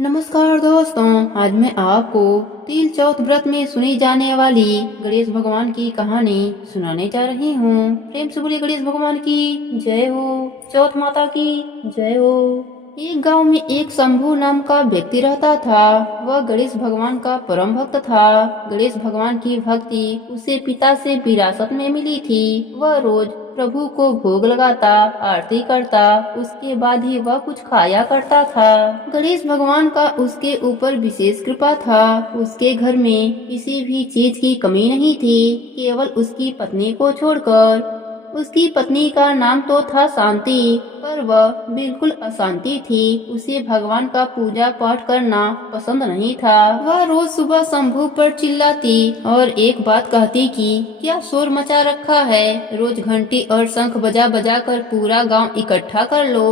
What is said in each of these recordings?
नमस्कार दोस्तों, आज मैं आपको तिल चौथ व्रत में सुनी जाने वाली गणेश भगवान की कहानी सुनाने जा रही हूँ। प्रेम से बोलिए गणेश भगवान की जय हो, चौथ माता की जय हो। एक गांव में एक शंभू नाम का व्यक्ति रहता था। वह गणेश भगवान का परम भक्त था। गणेश भगवान की भक्ति उसे पिता से विरासत में मिली थी। वह रोज प्रभु को भोग लगाता, आरती करता, उसके बाद ही वह कुछ खाया करता था। गणेश भगवान का उसके ऊपर विशेष कृपा था। उसके घर में किसी भी चीज की कमी नहीं थी, केवल उसकी पत्नी को छोड़कर। उसकी पत्नी का नाम तो था शांति, पर वह बिल्कुल अशांति थी। उसे भगवान का पूजा पाठ करना पसंद नहीं था। वह रोज सुबह शंभू पर चिल्लाती और एक बात कहती कि क्या शोर मचा रखा है, रोज घंटी और शंख बजा बजा कर पूरा गांव इकट्ठा कर लो।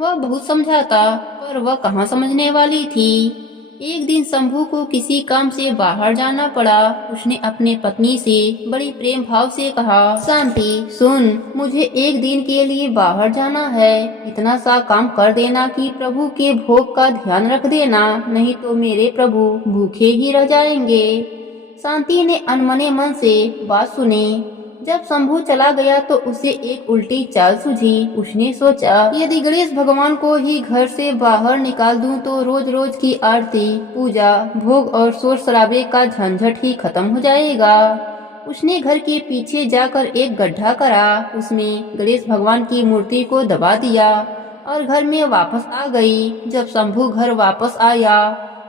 वह बहुत समझाता, पर वह कहाँ समझने वाली थी। एक दिन शंभू को किसी काम से बाहर जाना पड़ा। उसने अपने पत्नी से बड़ी प्रेम भाव से कहा, शांति सुन, मुझे एक दिन के लिए बाहर जाना है। इतना सा काम कर देना कि प्रभु के भोग का ध्यान रख देना, नहीं तो मेरे प्रभु भूखे ही रह जाएंगे। शांति ने अनमने मन से बात सुनी। जब शंभू चला गया तो उसे एक उल्टी चाल सूझी। उसने सोचा, यदि गणेश भगवान को ही घर से बाहर निकाल दूं तो रोज रोज की आरती, पूजा, भोग और शोर शराबे का झंझट ही खत्म हो जाएगा। उसने घर के पीछे जाकर एक गड्ढा करा, उसमें गणेश भगवान की मूर्ति को दबा दिया और घर में वापस आ गई। जब शंभू घर वापस आया,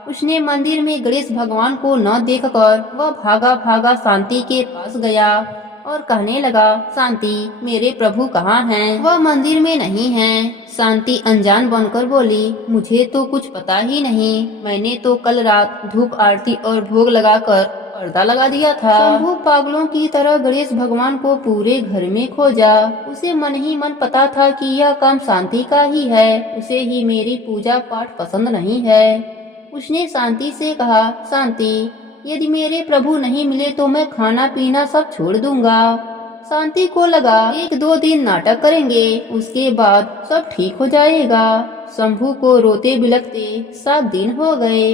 उसने मंदिर में गणेश भगवान को न देखकर वह भागा भागा शांति के पास गया और कहने लगा, शांति मेरे प्रभु कहाँ हैं? वह मंदिर में नहीं हैं। शांति अनजान बनकर बोली, मुझे तो कुछ पता ही नहीं, मैंने तो कल रात धूप आरती और भोग लगाकर पर्दा लगा दिया था। शंभू पागलों की तरह गणेश भगवान को पूरे घर में खोजा। उसे मन ही मन पता था कि यह काम शांति का ही है, उसे ही मेरी पूजा पाठ पसंद नहीं है। उसने शांति से कहा, शांति यदि मेरे प्रभु नहीं मिले तो मैं खाना पीना सब छोड़ दूंगा। शांति को लगा, एक दो दिन नाटक करेंगे, उसके बाद सब ठीक हो जाएगा। शंभू को रोते बिलखते 7 दिन हो गए।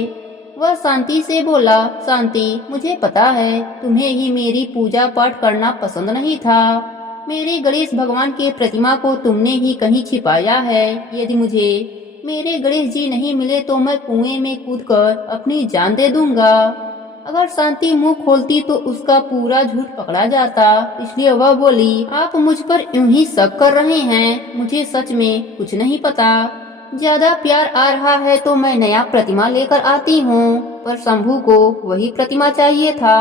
वह शांति से बोला, शांति मुझे पता है तुम्हें ही मेरी पूजा पाठ करना पसंद नहीं था। मेरे गणेश भगवान के प्रतिमा को तुमने ही कहीं छिपाया है। यदि मुझे मेरे गणेश जी नहीं मिले तो मैं कुएं में कूदकर अपनी जान दे दूंगा। अगर शांति मुंह खोलती तो उसका पूरा झूठ पकड़ा जाता, इसलिए वह बोली, आप मुझ पर यूं ही शक कर रहे हैं, मुझे सच में कुछ नहीं पता। ज्यादा प्यार आ रहा है तो मैं नया प्रतिमा लेकर आती हूँ। पर शंभू को वही प्रतिमा चाहिए था।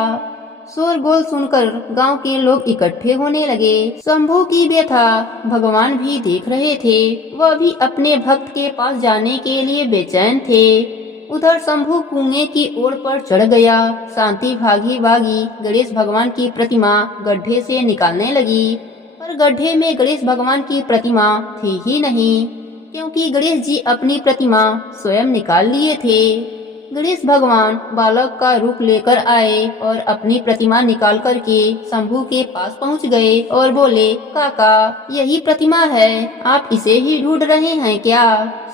शोरगुल सुनकर गांव के लोग इकट्ठे होने लगे। शंभू की व्यथा भगवान भी देख रहे थे। वह भी अपने भक्त के पास जाने के लिए बेचैन थे। उधर शंभू कुएं की ओर पर चढ़ गया। शांति भागी भागी गणेश भगवान की प्रतिमा गड्ढे से निकालने लगी, पर गड्ढे में गणेश भगवान की प्रतिमा थी ही नहीं, क्योंकि गणेश जी अपनी प्रतिमा स्वयं निकाल लिए थे। गणेश भगवान बालक का रूप लेकर आए और अपनी प्रतिमा निकाल करके शंभू के पास पहुंच गए और बोले, काका यही प्रतिमा है, आप इसे ही ढूंढ रहे हैं क्या?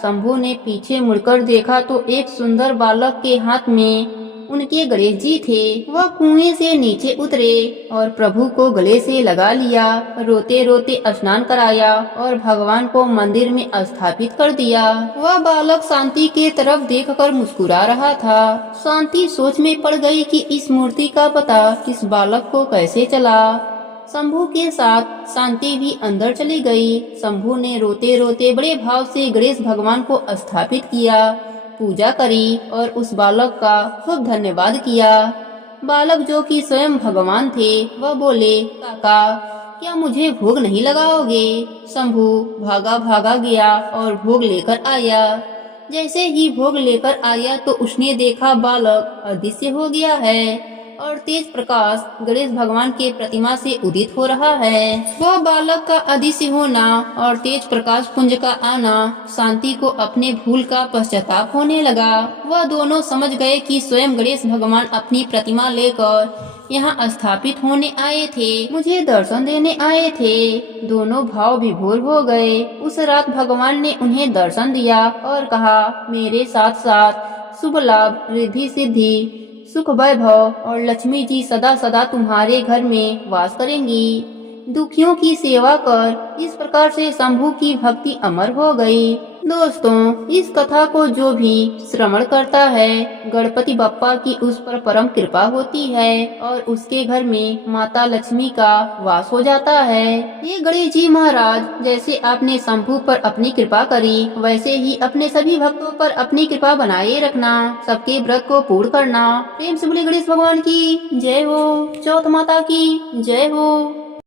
शंभू ने पीछे मुड़कर देखा तो एक सुंदर बालक के हाथ में उनके गणेश जी थे। वह कुएं से नीचे उतरे और प्रभु को गले से लगा लिया, रोते रोते स्नान कराया और भगवान को मंदिर में स्थापित कर दिया। वह बालक शांति के तरफ देखकर मुस्कुरा रहा था। शांति सोच में पड़ गई कि इस मूर्ति का पता इस बालक को कैसे चला। शंभू के साथ शांति भी अंदर चली गई। शंभू ने रोते रोते बड़े भाव से गणेश भगवान को स्थापित किया, पूजा करी और उस बालक का खूब धन्यवाद किया। बालक जो कि स्वयं भगवान थे, वह बोले, काका क्या मुझे भोग नहीं लगाओगे? शंभू भागा भागा गया और भोग लेकर आया। जैसे ही भोग लेकर आया तो उसने देखा बालक अदृश्य हो गया है और तेज प्रकाश गणेश भगवान के प्रतिमा से उदित हो रहा है। वह बालक का अदृश्य होना और तेज प्रकाश पुंज का आना शांति को अपने भूल का पश्चाताप होने लगा। वह दोनों समझ गए कि स्वयं गणेश भगवान अपनी प्रतिमा लेकर यहाँ स्थापित होने आए थे, मुझे दर्शन देने आए थे। दोनों भाव विभोर हो गए। उस रात भगवान ने उन्हें दर्शन दिया और कहा, मेरे साथ साथ शुभ लाभ, रिद्धि सिद्धि, सुख वैभव और लक्ष्मी जी सदा सदा तुम्हारे घर में वास करेंगी। दुखियों की सेवा कर। इस प्रकार से शंभू की भक्ति अमर हो गई। दोस्तों, इस कथा को जो भी श्रवण करता है, गणपति बप्पा की उस पर परम कृपा होती है और उसके घर में माता लक्ष्मी का वास हो जाता है। ये गणेश जी महाराज, जैसे आपने शंभू पर अपनी कृपा करी, वैसे ही अपने सभी भक्तों पर अपनी कृपा बनाए रखना, सबके व्रत को पूर्ण करना। प्रेम से बोले गणेश भगवान की जय हो, चौथ माता की जय हो।